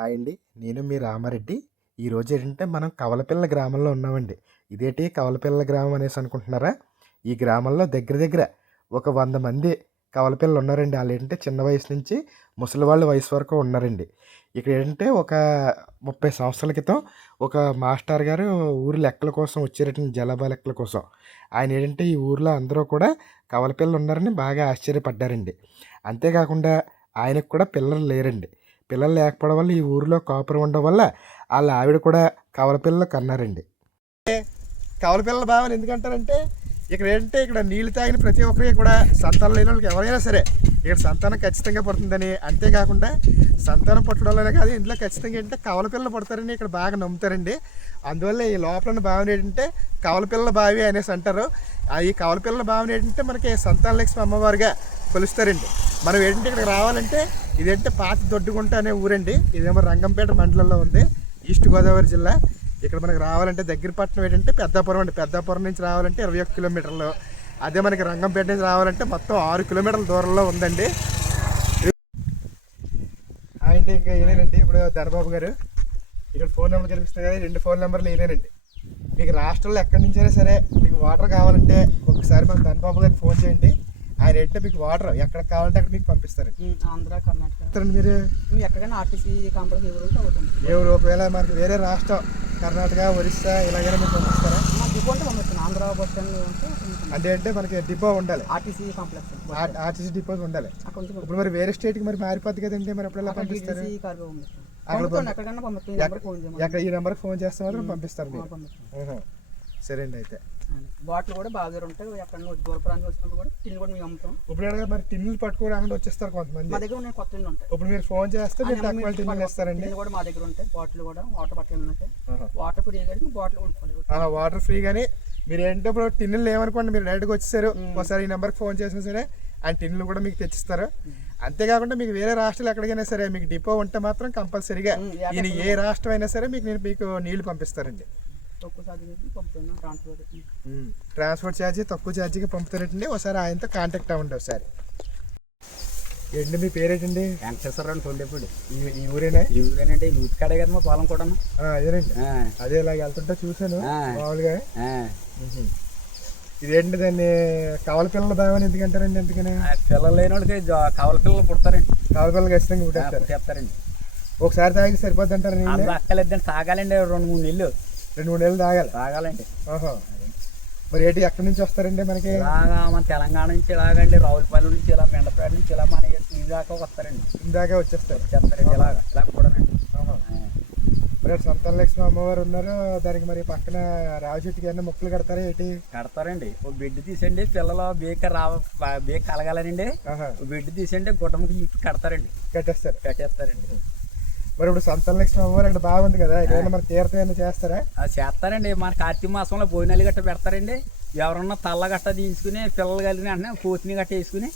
Hi అండి నేను మీ రామారెడ్డి. ఈరోజు ఏంటంటే మనం కవలపిల్ల గ్రామంలో ఉన్నామండి. ఇదేంటి కవలపిల్ల గ్రామం అనేసి అనుకుంటున్నారా? ఈ గ్రామంలో దగ్గర దగ్గర ఒక వంద మంది కవలపిల్లలు ఉన్నారండి. వాళ్ళు ఏంటంటే చిన్న వయసు నుంచి ముసలి వాళ్ళ వయసు వరకు ఉన్నారండి. ఇక్కడ ఏంటంటే ఒక ముప్పై సంవత్సరాల క్రితం ఒక మాస్టర్ గారు ఊరి లెక్కల కోసం వచ్చారటండి జలాభా లెక్కల కోసం. ఆయన ఏంటంటే ఈ ఊర్లో అందరూ కూడా కవలపిల్లలు ఉన్నారని బాగా ఆశ్చర్యపడ్డారండి. అంతేకాకుండా ఆయనకు కూడా పిల్లలు లేరండి. పిల్లలు లేకపోవడం వల్ల ఈ ఊరిలో కాపురం ఉండడం వల్ల వాళ్ళ ఆవిడ కూడా కవల పిల్లలు కన్నారండి. కవల పిల్లల భావన ఎందుకంటారంటే ఇక్కడ ఏంటంటే ఇక్కడ నీళ్ళు తాగిన ప్రతి ఒక్కరికి కూడా సంతానం లేని వాళ్ళకి ఎవరైనా సరే ఇక్కడ సంతానం ఖచ్చితంగా పడుతుందని అంతేకాకుండా సంతానం పట్టడంలోనే కాదు ఇంట్లో ఖచ్చితంగా ఏంటంటే కవల పిల్లలు పడతారని ఇక్కడ బాగా నమ్ముతారండి. అందువల్ల ఈ లోపల ఉన్న భావన ఏంటంటే కవల పిల్లల బావి అనేసి అంటారు. ఈ కవల పిల్లల భావన ఏంటంటే మనకి సంతాన లక్ష్మి అమ్మవారిగా కొలుస్తారండి. మనం ఏంటంటే ఇక్కడికి రావాలంటే ఇదేంటే పాత దొడ్డుగుంట అనే ఊరండి. ఇదేమో రంగంపేట మండలంలో ఉంది ఈస్ట్ గోదావరి జిల్లా. ఇక్కడ మనకి రావాలంటే దగ్గర పట్టణం ఏంటంటే పెద్దాపురం అండి. పెద్దాపురం నుంచి రావాలంటే ఇరవై ఒక్క కిలోమీటర్లు. అదే మనకి రంగంపేట నుంచి రావాలంటే మొత్తం ఆరు కిలోమీటర్ల దూరంలో ఉందండి. అండి ఇంకా ఏనేనండి ఇప్పుడు ధనబాబు గారు. ఇక్కడ ఫోన్ నెంబర్ కనిపిస్తుంది కదా రెండు ఫోన్ నెంబర్లు ఏనేనండి మీకు రాష్ట్రంలో ఎక్కడి నుంచైనా సరే మీకు వాటర్ కావాలంటే ఒకసారి మన ధనబాబు గారికి ఫోన్ చేయండి. ఆయన ఏంటంటే మీకు వాటర్ ఎక్కడ కావాలంటే అక్కడ మీకు పంపిస్తారండి ఉమ్, ఆంధ్ర కర్ణాటక. మీరు? నువ్వు ఎక్కడికైనా ఆర్టీసీ కాంప్లెక్స్ ఎవరు ఎవరు? ఒకవేళ మనకి వేరే రాష్ట్రం కర్ణాటక ఒరిస్సా ఇలాగైనా మీరు పంపిస్తారా? డిపో అంటే పంపిస్తాను ఆంధ్ర బస్ అంటే. అంటే మనకి డిపో ఉండాలి. ఆర్టీసీ కాంప్లెక్స్ ఆర్టీసీ డిపో ఉండాలి. ఇప్పుడు మరి వేరే స్టేట్కి మరి మారిపోద్ది కదండి మరి ఎప్పుడు ఎలా పంపిస్తారు? అక్కడ ఈ నెంబర్కి ఫోన్ చేస్తే మాత్రం పంపిస్తారు మీరు. సరే అండి అయితే. బాటిల్ కూడా బాగా దగ్గర ఉంటాయి ఎక్కడ దూర ప్రాంతం వచ్చినప్పుడు కూడా టిన్ కూడా మేము అమ్ముతాం. ఇప్పుడు ఎలాగ మరి టిన్నులు పట్టుకొని రాకుండా వచ్చేస్తారు కొంతమంది. మా దగ్గర ఉన్నాయి కొత్త ఉంటాయి. ఇప్పుడు మీరు ఫోన్ చేస్తే మీరు తక్కువ టిన్నులు ఇస్తారండి. టిన్లు కూడా మా దగ్గర ఉంటాయి. బాటిల్ కూడా వాటర్ పట్టలు ఉంటాయి. వాటర్ ఫ్రీ కానీ బాటిల్ కొనుక్కోలేదు. అలా వాటర్ ఫ్రీ కానీ మీరు ఏంటో ఇప్పుడు టిన్నులు ఏమనుకోండి మీరు డైరెక్ట్గా వచ్చేసారు. ఒకసారి ఈ నెంబర్కి ఫోన్ చేసినా సరే ఆ టిన్నులు కూడా మీకు తెచ్చిస్తారు. అంతేకాకుండా మీకు వేరే రాష్ట్రాలు ఎక్కడికైనా సరే మీకు డిపో ఉంటే మాత్రం కంపల్సరీగా ఈయన ఏ రాష్ట్రం అయినా సరే మీకు నేను మీకు నీళ్ళు పంపిస్తారండి. ట్రాన్స్పోర్ట్ ట్రాన్స్పోర్ట్ ఛార్జ్ తక్కువ ఛార్జీకి పంపుతారండి ఒకసారి ఆయనతో కాంటాక్ట్ అవ్వండి ఒకసారి. ఏంటి మీ పేరేంటండి? వెంకటేశ్వరరావు తొండేపూడి ఈ- ఈ ఊరేనా? ఈ ఊరేనండి లూత్ కాడే కదా మా పొలం కూడా ఆ, అదేనండి. అదే ఇలా వెళ్తుంటే చూశాను. ఆ. మామూలుగా. మ్మ్. ఇదేంటి దాన్ని కవల పిల్లల భావన ఎందుకంటారండి ఎందుకని పిల్లలు లేని వాళ్ళకి కవల పిల్లలు పుడతారండి. కవల పిల్లలు ఖచ్చితంగా ఆ, పుట్టేస్తారు. పుట్టేస్తారండి. ఒకసారి తాగి సరిపోద్ది అంటారు అక్కలేదండి తాగాలండి రెండు మూడు నెలలు. రెండు మూడు నెలలు తాగాలి. తాగాలండి. ఓహో. మరి ఏంటి ఎక్కడి నుంచి వస్తారండి మనకి? ఇలాగా మన తెలంగాణ నుంచి ఇలాగండి రావులపల్లి నుంచి ఇలా మెండపేట నుంచి ఇలా మన ఈ దాకా వస్తారండి. ఇందాక వచ్చేస్తారు. వచ్చేస్తారండి ఇలాగ. ఇలా. ఆ. మరి సంతాన లక్ష్మి అమ్మవారు ఉన్నారు దానికి మరి పక్కన చెట్టుకి అన్న మొక్కలు కడతారా ఏంటి? కడతారండి. ఓ బెడ్ తీసండి పిల్లలు బేక రావ బేక కలగాలనండి. ఆహా. ఓ బెడ్ తీసండి గుడ్డముకి ఇప్పి కడతారండి. కట్టేస్తారు. కట్టేస్తారండి. మరి ఇప్పుడు సంతాన లక్ష్మి అమ్మవారు అక్కడ బాగుంది కదా ఏమైనా మరి తీర్థం ఏమైనా చేస్తారా? చేస్తారండి. మన కార్తీక మాసంలో భోజనాలు గట్ట పెడతారండి. ఎవరన్నా తల్ల గట్ట దించుకుని పిల్లలు కలిగిన పోతిని గట్ట వేసుకుని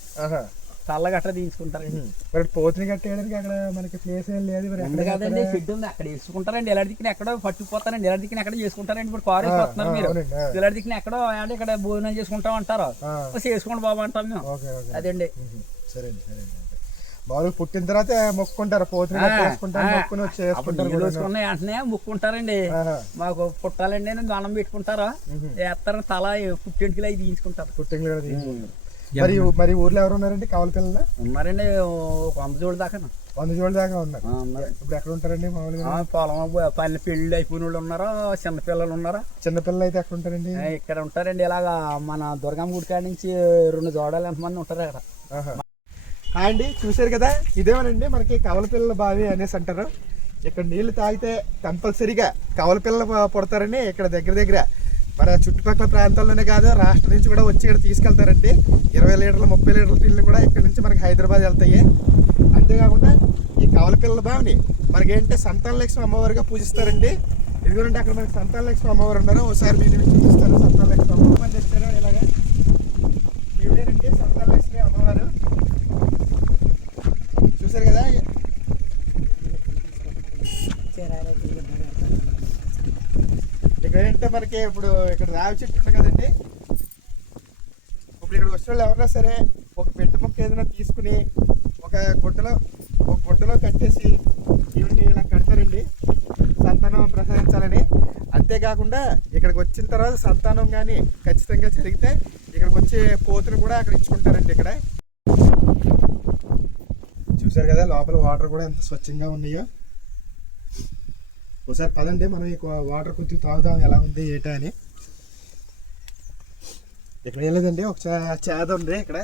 తల్ల గట్ట దించుకుంటారండి మరి పోతుని కట్టేయడానికి అక్కడ మనకి ప్లేస్ ఏం లేదు. మరి కదండి షెడ్ ఉంది. అక్కడ వేసుకుంటారండి. ఎలా దిక్కున ఎక్కడో పట్టుకుపోతారండి ఎలా దిక్కున ఎక్కడ చేసుకుంటారండి. ఇప్పుడు కారు వేసుకొస్తున్నారు మీరు. ఇలా దిక్కున ఎక్కడో అంటే ఇక్కడ భోజనం చేసుకుంటాం అంటారు. చేసుకోండి బాబు అంటాం మేము. అదండి. సరే అండి సరే. మామూలుగా పుట్టిన తర్వాత మొక్కుంటారు. పోతుని చేసుకుంటారు వెంటనే ముక్కుంటారండి. మాకు పుట్టాలండి దండం పెట్టుకుంటారా? వేస్తారు తల పుట్టింటికి అవి తీయించుకుంటారు. తీసుకుంటారు మరి మరి ఊర్లో ఎవరు ఉన్నారండి? కావల పిల్లలు? ఉన్నారండి ఒక వంద జోడు దాకా వంద జోళ్ళ దాకా ఉన్నారు. ఇప్పుడు ఎక్కడ ఉంటారండి మామూలుగా? పొలం పల్లె పెళ్ళి అయిపోయిన వాళ్ళు ఉన్నారా? చిన్న పిల్లలు ఉన్నారా? చిన్నపిల్లలు అయితే ఎక్కడ ఉంటారండి? ఇక్కడ ఉంటారండి. ఇలాగా మన దుర్గమ్మ గుడి కాడ నుంచి రెండు జోడాలు ఎంతమంది ఉంటారు అక్కడ. అండి చూశారు కదా? ఇదేమనండి మనకి కవల పిల్లల బావి అనేసి అంటారు. ఇక్కడ నీళ్ళు తాగితే కంపల్సరీగా కవల పిల్లలు పుడతారని ఇక్కడ దగ్గర దగ్గర మన చుట్టుపక్కల ప్రాంతాల్లోనే కాదు రాష్ట్రం నుంచి కూడా వచ్చి ఇక్కడ తీసుకెళ్తారండి. ఇరవై లీటర్లు ముప్పై లీటర్ల పిల్లలు కూడా ఇక్కడ నుంచి మనకి హైదరాబాద్ వెళ్తాయి. అంతేకాకుండా ఈ కవల పిల్లల భావని మనకేంటే సంతాన లక్ష్మి అమ్మవారిగా పూజిస్తారండి. ఎందుకంటే అక్కడ మనకి సంతాన లక్ష్మి అమ్మవారు ఉన్నారు. ఒకసారి మీరు చూపిస్తారు సంతాన లక్ష్మి అమ్మవారు మంది ఇలాగా. ఈవిడేనండి సంతాన లక్ష్మి అమ్మవారు. చూసారు కదా? లేదంటే మనకి ఇప్పుడు ఇక్కడ రావి చెట్టు ఉంది కదండి. ఇప్పుడు ఇక్కడ వచ్చిన వాళ్ళు ఎవరైనా సరే ఒక పెద్ద ముక్క ఏదైనా తీసుకుని ఒక గుడ్డలో ఒక గుడ్డలో కట్టేసి ఈవినింగ్ ఇలా కడతారండి. సంతానం ప్రసాదించాలని. అంతేకాకుండా ఇక్కడికి వచ్చిన తర్వాత సంతానం కానీ ఖచ్చితంగా జరిగితే ఇక్కడికి వచ్చే పోతును కూడా అక్కడ ఇచ్చుకుంటారండి ఇక్కడ. చూసారు కదా లోపల వాటర్ కూడా ఎంత స్వచ్ఛంగా ఉన్నాయో. ఒకసారి పదండి మనం ఈ వాటర్ కొద్దిగా తాగుదాం ఎలా ఉంది ఏటా అని. ఇక్కడ ఏం లేదండి ఒక చేద ఉంది ఇక్కడ.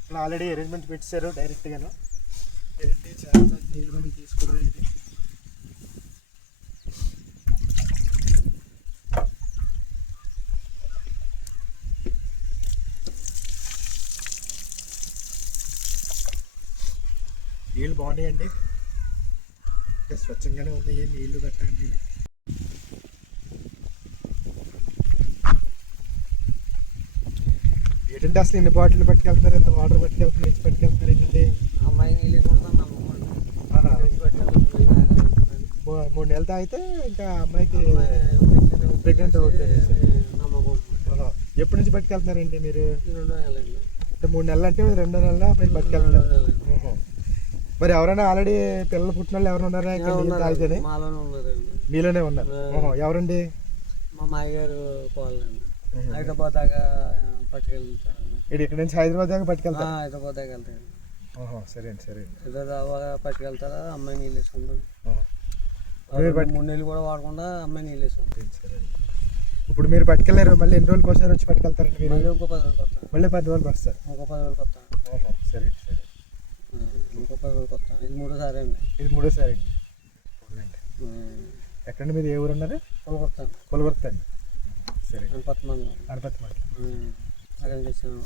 ఇక్కడ ఆల్రెడీ అరేంజ్మెంట్ పెట్టారు డైరెక్ట్గాను నీళ్ళు మనకి తీసుకోవడం ఇది. నీళ్ళు బాగున్నాయండి? స్వచ్ఛంగానే ఉన్నాయి నీళ్ళు పెట్టండి ఏంటంటే అసలు ఇన్ని బాటిల్ పట్టుకెళ్తున్నారు? ఇంత వాటర్ పట్టుకెళ్తున్నారు? ఎంత పట్టుకెళ్తున్నారు? ఏంటండి అమ్మాయి నీళ్ళు మూడు నెలలు తాగితే ఇంకా అమ్మాయికి ప్రెగ్నెంట్ అవుతుంది. ఎప్పటి నుంచి పట్టుకెళ్తున్నారండి మీరు? అంటే మూడు నెలలు అంటే రెండో నెలల మీరు పట్టుకెళ్తున్నారు. మరి ఎవరైనా ఆల్రెడీ పిల్లలు పుట్టిన వాళ్ళు ఎవరైనా ఉన్నారా? ఇక్కడ నీళ్ళు తాగితేనే? మాలోనే ఉన్నారండి. మీలోనే ఉన్నారు. ఓహో ఎవరండి? మా మాయగారు కోళ్ళండి హైదరాబాద్ దాకా పట్టుకెళ్తారండి ఇది ఇక్కడ నుంచి హైదరాబాద్ దాకా పట్టుకెళ్తారు? హైదరాబాద్ దాకా వెళ్తారు ఓహో సరే అండి సరే అండి. ఇద్దరు దాకా పట్టుకెళ్తారా? అమ్మాయి నీళ్ళు వేసుకుంటారు. ఓహో. మీరు పట్టు- మూడు నెలలు కూడా వాడకుండా అమ్మాయి నీళ్ళు వేసుకుంటారు. సరే అండి. ఇప్పుడు మీరు పట్టుకెళ్ళారు మళ్ళీ ఎన్ని రోజులకి ఒకసారి వచ్చి పట్టుకెళ్తారండి మీరు? మళ్ళీ ఇంకో పది రోజులు కొత్తాను మళ్ళీ పది రోజులకి వస్తారు. ఇంకో పది రోజులు కొత్తాను ఓహో సరే సరే రోజులు కొత్తాను ఇది మూడోసారి అండి. ఇది మూడోసారి అండి. ఎక్కడండి మీరు ఏ ఊరు అన్నారు కొత్తాను పులవర్తి అండి సరే పత్తి మంది అనపతి మాట అక్కడికి వచ్చాను